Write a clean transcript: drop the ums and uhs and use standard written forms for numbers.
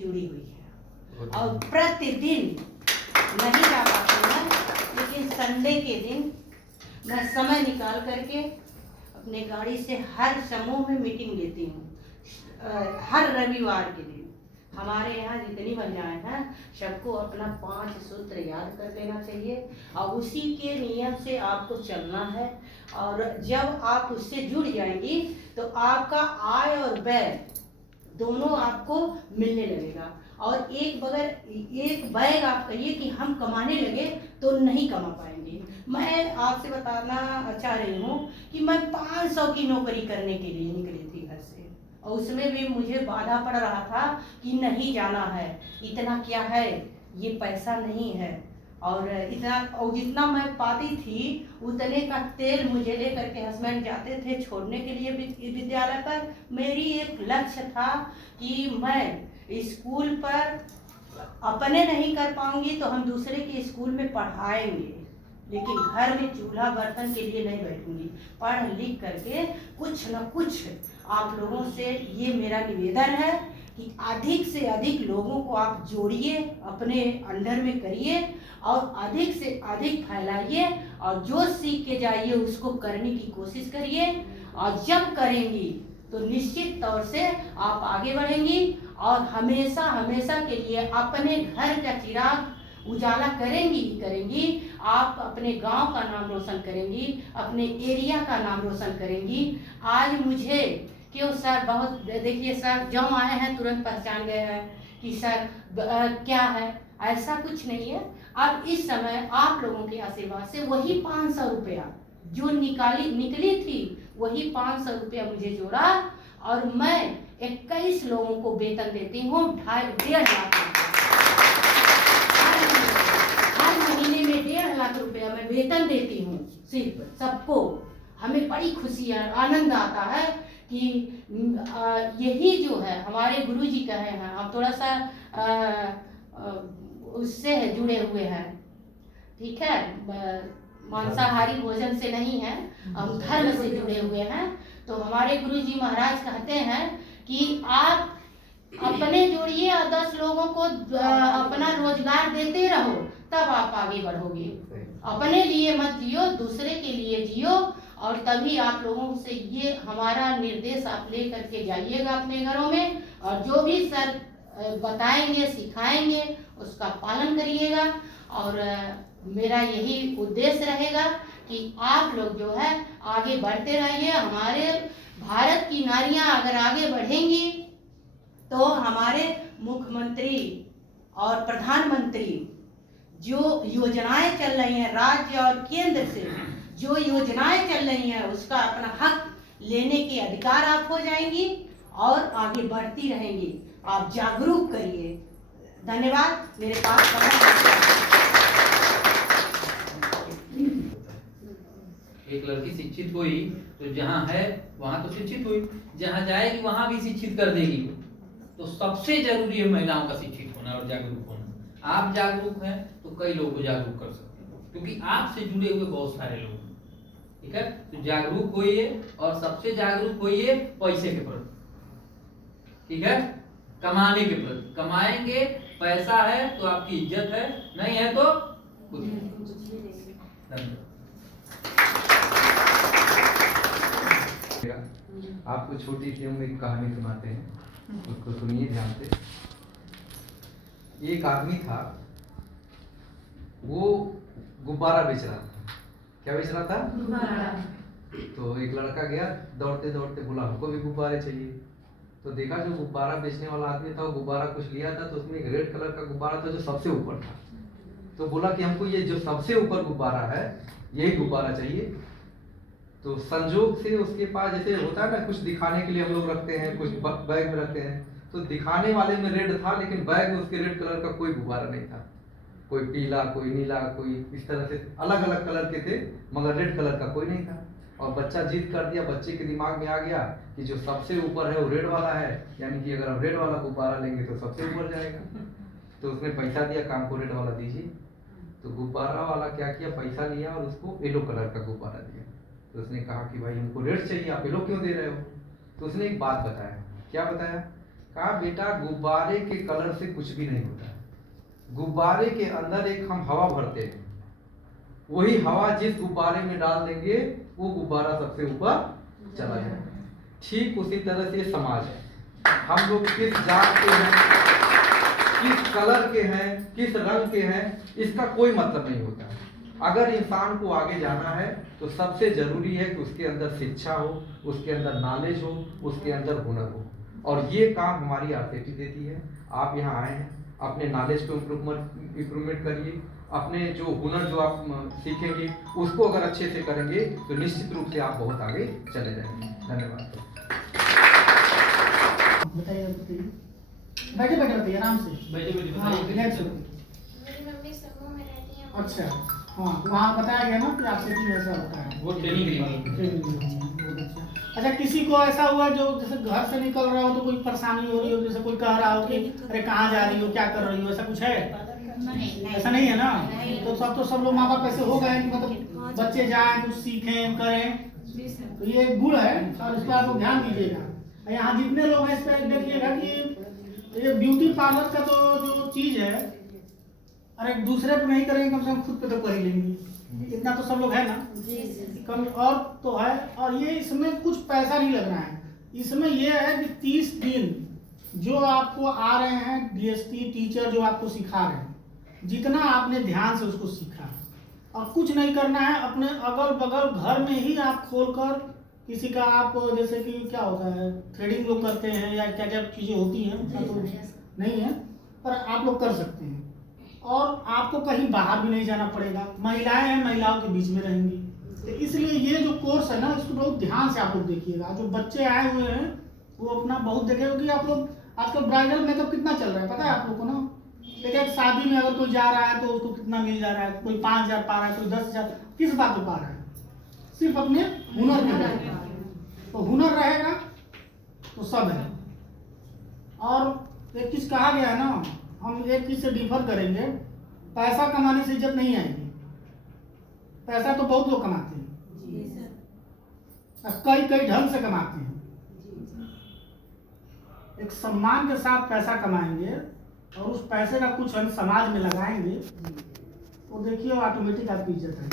जुड़ी हुई है और प्रतिदिन नहीं जा पाती मैं, लेकिन संडे के दिन मैं समय निकाल करके अपने गाड़ी से हर समूह में मीटिंग लेती हूँ। हर रविवार के दिन हमारे यहाँ जितनी महिलाएं हैं सबको अपना 5 सूत्र याद कर लेना चाहिए और उसी के नियम से आपको चलना है। और जब आप उससे जुड़ जाएंगी तो आपका आय और व्यय दोनों आपको मिलने लगेगा। और एक बैग आप कहिए कि हम कमाने लगे तो नहीं कमा पाएंगे। मैं आपसे बताना चाह रही हूँ कि मैं 500 की नौकरी करने के लिए निकली थी घर से और उसमें भी मुझे बाधा पड़ रहा था कि नहीं जाना है, इतना क्या है, ये पैसा नहीं है। और इतना और जितना मैं पाती थी उतने का तेल मुझे लेकर के हस्बैंड जाते थे छोड़ने के लिए विद्यालय पर। मेरी एक लक्ष्य था कि मैं स्कूल पर अपने नहीं कर पाऊंगी तो हम दूसरे के स्कूल में पढ़ाएंगे, लेकिन घर में चूल्हा बर्तन के लिए नहीं बैठूंगी। पढ़ लिख करके कुछ न कुछ आप लोगों से ये मेरा निवेदन है कि अधिक से अधिक लोगों को आप जोड़िए, अपने अंडर में करिए और अधिक से अधिक फैलाइए और जो सीख के जाइए उसको करने की कोशिश करिए। और जब करेंगी तो निश्चित तौर से आप आगे बढ़ेंगी और हमेशा हमेशा के लिए अपने घर का चिराग उजाला करेंगी ही करेंगी। आप अपने गांव का नाम रोशन करेंगी, अपने एरिया का नाम रोशन करेंगी। आज मुझे क्यों सर बहुत देखिए सर जो आए हैं तुरंत पहचान गए हैं कि सर क्या है, ऐसा कुछ नहीं है। अब इस समय आप लोगों के आशीर्वाद से वही 500 रुपया जो निकली थी वही 500 रुपया मुझे जोड़ा और मैं 21 लोगों को वेतन देती हूँ 1.5 लाख हर महीने में 1.5 लाख रुपया मैं वेतन देती हूँ सिर्फ सबको। हमें बड़ी खुशी आनंद आता है कि यही जो है हमारे गुरुजी कहे हैं, हम थोड़ा सा उससे जुड़े हुए हैं, ठीक है, मांसाहारी भोजन से नहीं है, हम धर्म से जुड़े हुए हैं। तो हमारे गुरुजी महाराज कहते हैं कि आप अपने जोड़िए और 10 लोगों को अपना रोजगार देते रहो तब आप आगे बढ़ोगे। अपने लिए मत जियो, दूसरे के लिए जियो और तभी आप लोगों से ये हमारा निर्देश आप ले करके जाइएगा अपने घरों में और जो भी सर बताएंगे सिखाएंगे उसका पालन करिएगा। और मेरा यही उद्देश्य रहेगा कि आप लोग जो है आगे बढ़ते रहिए। हमारे भारत की नारियां अगर आगे बढ़ेंगी तो हमारे मुख्यमंत्री और प्रधानमंत्री जो योजनाएं चल रही हैं राज्य और केंद्र से जो योजनाएं चल रही हैं उसका अपना हक लेने के अधिकार आप हो जाएंगी और आगे बढ़ती रहेंगी। आप जागरूक करिए। धन्यवाद। मेरे पास एक लड़की शिक्षित हुई तो जहाँ है वहाँ तो शिक्षित हुई, जहाँ जाएगी वहाँ भी शिक्षित कर देगी। तो सबसे जरूरी है महिलाओं का शिक्षित होना और जागरूक होना। आप जागरूक हैं तो कई लोगों को जागरूक कर सकते हैं क्योंकि आपसे जुड़े हुए बहुत सारे लोग हैं, ठीक है। तो जागरूक होइए और सबसे जागरूक होइए पैसे के प्रति, ठीक है, कमाने के प्रति। कमाएंगे, पैसा है तो आपकी इज्जत है, नहीं है तो कुछ नहीं। आपको छोटी सी हम एक कहानी सुनाते हैं, उसको सुनिए ध्यान से। एक आदमी था, वो गुब्बारा बेच रहा था। क्या बेच रहा था? गुब्बारा। तो एक लड़का गया दौड़ते दौड़ते, बोला हमको भी गुब्बारे चाहिए। तो देखा जो गुब्बारा बेचने वाला आदमी था वो गुब्बारा कुछ लिया था, तो उसमें एक रेड कलर का गुब्बारा था जो सबसे ऊपर था। तो बोला कि हमको ये जो सबसे ऊपर गुब्बारा है यही गुब्बारा चाहिए। तो संजोग से उसके पास, जैसे होता है ना कुछ दिखाने के लिए हम लोग रखते हैं, कुछ बैग में रखते हैं, तो दिखाने वाले में रेड था लेकिन बैग में उसके रेड कलर का कोई गुब्बारा नहीं था। कोई पीला, कोई नीला, कोई इस तरह से अलग अलग कलर के थे मगर रेड कलर का कोई नहीं था। और बच्चा जिद कर दिया, बच्चे के दिमाग में आ गया कि जो सबसे ऊपर है वो रेड वाला है, यानी कि अगर हम रेड वाला गुब्बारा लेंगे तो सबसे ऊपर जाएगा। तो उसने पैसा दिया, काम को रेड वाला दीजिए। तो गुब्बारा वाला क्या किया, पैसा लिया और उसको येलो कलर का गुब्बारा दिया। तो उसने कहा कि भाई हमको रेड चाहिए, आप येलो क्यों दे रहे हो? तो उसने एक बात बताया। क्या बताया कहा बेटा गुब्बारे के कलर से कुछ भी नहीं होता है। गुब्बारे के अंदर एक हम हवा भरते हैं, वही हवा जिस गुब्बारे में डाल देंगे वो गुब्बारा सबसे ऊपर चला जाएगा। ठीक उसी तरह से समाज है, हम लोग किस जात के हैं, किस कलर के हैं, किस रंग के हैं, इसका कोई मतलब नहीं होता है। अगर इंसान को आगे जाना है तो सबसे जरूरी है कि उसके अंदर शिक्षा हो, उसके अंदर नॉलेज हो, उसके अंदर हुनर हो, और ये काम हमारी आरसीटी देती है। आप यहाँ आए हैं, अपने नॉलेज को इम्प्रूवमेंट करिए, अपने जो हुनर जो आप सीखेंगे उसको अगर अच्छे से करेंगे तो निश्चित रूप से आप बहुत आगे चले जाएंगे। धन्यवाद। बताइए बैठे बैठे बताइए आराम से। हाँ, रिलैक्स हो। मेरी मम्मी समूह में रहती है। अच्छा, हाँ, वहाँ बताया गया ना कि आरसीटी ऐसा होता है, वो ट्रेनिंग ली। अच्छा, किसी को ऐसा हुआ जो जैसे घर से निकल रहा हो तो कोई परेशानी हो रही हो, जैसे कोई कह रहा हो कि अरे कहाँ जा रही हो, क्या कर रही हो, ऐसा कुछ है? ऐसा नहीं है ना? तो सब लोग माँ बाप ऐसे हो गए कि मतलब बच्चे जाएं कुछ सीखें करें, तो ये गुण है और इस पर आप लोग ध्यान दीजिएगा। यहाँ जितने लोग हैं इस पर देखिएगा कि ये ब्यूटी पार्लर का तो जो चीज है, अरे दूसरे पे नहीं करेंगे कम से कम खुद पे तो कर ही लेंगे, इतना तो सब लोग है ना। कम और तो है, और ये इसमें कुछ पैसा नहीं लगना है। इसमें ये है कि 30 दिन जो आपको आ रहे हैं डीएसटी टीचर जो आपको सिखा रहे हैं, जितना आपने ध्यान से उसको सीखा और कुछ नहीं करना है। अपने अगल बगल घर में ही आप खोलकर किसी का आप जैसे कि क्या होता है थ्रेडिंग लोग करते हैं या क्या क्या चीज़ें होती हैं, तो नहीं है पर आप लोग कर सकते हैं। और आपको कहीं बाहर भी नहीं जाना पड़ेगा, महिलाएं हैं महिलाओं के बीच में रहेंगी। तो इसलिए ये जो कोर्स है ना इसको बहुत ध्यान से आप लोग देखिएगा। जो बच्चे आए हुए हैं वो अपना बहुत देखेगा कि आप लोग आजकल ब्राइडल मेकअप कितना चल रहा है पता है आप लोग को ना। देखिए शादी में अगर कोई जा रहा है तो उसको कितना मिल जा रहा है, कोई 5,000 पा रहा है, कोई 10,000, किस बात पे पा रहा है? सिर्फ अपने हुनर में रहेगा। तो हुनर रहेगा तो सब है। और एक चीज कहा गया है ना, हम एक चीज से डिफर करेंगे, पैसा कमाने से इज्जत नहीं आएगी। पैसा तो बहुत लोग कमाते हैं, कई कई ढंग से कमाते हैं। एक सम्मान के साथ पैसा कमाएंगे और उस पैसे का कुछ अंश समाज में लगाएंगे तो देखिए ऑटोमेटिक आपकी इज्जत है।